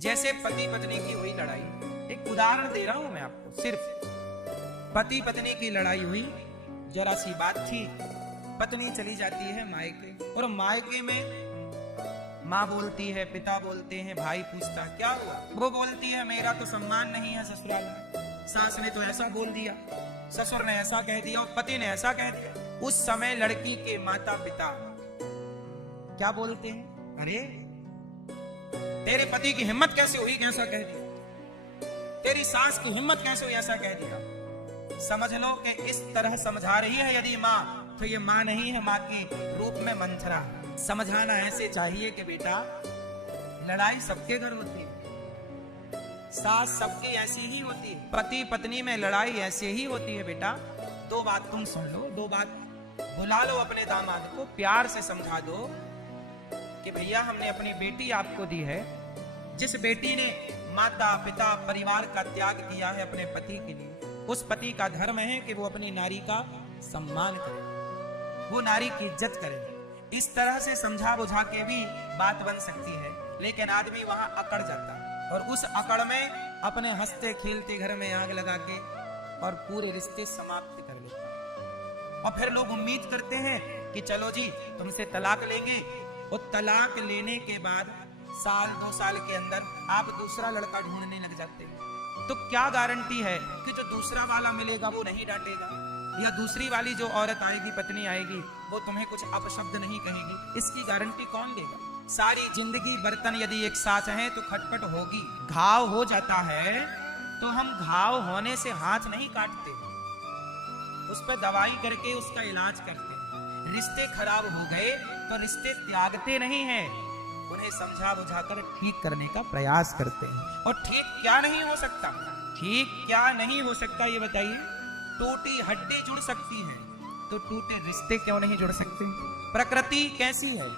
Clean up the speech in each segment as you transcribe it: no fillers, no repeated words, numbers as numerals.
जैसे पति पत्नी की हुई लड़ाई, एक उदाहरण दे रहा हूं मैं आपको, सिर्फ पति पत्नी की लड़ाई हुई, जरा सी बात थी, पत्नी चली जाती है मायके, और मायके में माँ बोलती है, पिता बोलते हैं, भाई पूछता क्या हुआ, वो बोलती है मेरा तो सम्मान नहीं है ससुराल में, सास ने तो ऐसा बोल दिया, ससुर ने ऐसा कह दिया और पति ने ऐसा कह दिया। उस समय लड़की के माता पिता क्या बोलते हैं, अरे तेरे पति की हिम्मत कैसे हुई कि ऐसा कह दिया, तेरी सास की हिम्मत कैसे हुई ऐसा कह दिया। समझ लो कि इस तरह समझा रही है यदि माँ, तो ये माँ नहीं है, माँ के रूप में मंथरा। समझाना ऐसे चाहिए कि बेटा लड़ाई सबके घर होती है, सास सबकी ऐसी ही होती है, पति पत्नी में लड़ाई ऐसे ही होती है बेटा। दो बात तुम सुन लो, दो बात बुला लो अपने दामाद को, प्यार से समझा दो कि भैया हमने अपनी बेटी आपको दी है, जिस बेटी ने माता पिता परिवार का त्याग किया है अपने पति के लिए, उस पति का धर्म है कि वो अपनी नारी का सम्मान करे, वो नारी की इज्जत करे। इस तरह से समझा बुझा के भी बात बन सकती है, लेकिन आदमी वहां अकड़ जाता है और उस अकड़ में अपने हंसते खेलते घर में आग लगा के और पूरे रिश्ते समाप्त कर लेता है। और फिर लोग उम्मीद करते हैं कि चलो जी तुमसे तलाक लेंगे, और तलाक लेने के बाद साल 2 साल के अंदर आप दूसरा लड़का ढूंढने लग जाते हैं। तो क्या गारंटी है कि जो दूसरा वाला मिलेगा वो नहीं डांटेगा, या दूसरी वाली जो औरत आएगी, पत्नी आएगी, वो तुम्हें कुछ अपशब्द नहीं कहेगी? इसकी गारंटी कौन लेगा? सारी जिंदगी बर्तन यदि एक साथ हैं तो खटपट होगी। घाव हो जाता है तो हम घाव होने से हाथ नहीं काटते, उस पर दवाई करके उसका इलाज करते हैं। रिश्ते खराब हो गए तो रिश्ते त्यागते नहीं हैं, उन्हें समझा बुझाकर ठीक करने का प्रयास करते हैं। और ठीक क्या नहीं हो सकता, ठीक क्या नहीं हो सकता ये बताइए? टूटी हड्डी जुड़ सकती है, तो टूटे रिश्ते क्यों नहीं जुड़ सकते? प्रकृति कैसी है,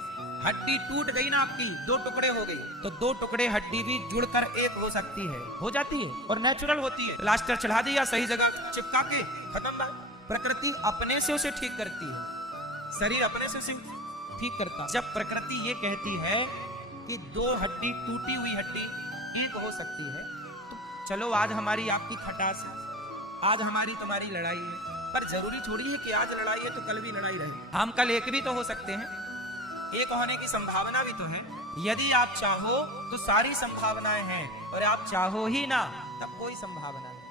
हड्डी टूट गई ना आपकी, 2 टुकड़े हो गई, तो 2 टुकड़े हड्डी भी जुड़कर एक हो सकती है, हो जाती है और नेचुरल होती है। प्लास्टर चढ़ा दिया, सही जगह चिपका के, खत्म बात। प्रकृति अपने से उसे ठीक करती है, शरीर अपने से उसे ठीक करता। जब प्रकृति ये कहती है कि 2 हड्डी, टूटी हुई हड्डी एक हो सकती है, तो चलो आज हमारी आपकी खटास है, आज हमारी तुम्हारी लड़ाई है, पर जरूरी थोड़ी है कि आज लड़ाई है तो कल भी लड़ाई रहे। हम कल एक भी तो हो सकते हैं, एक होने की संभावना भी तो है। यदि आप चाहो तो सारी संभावनाएं हैं, और आप चाहो ही ना तब कोई संभावना नहीं।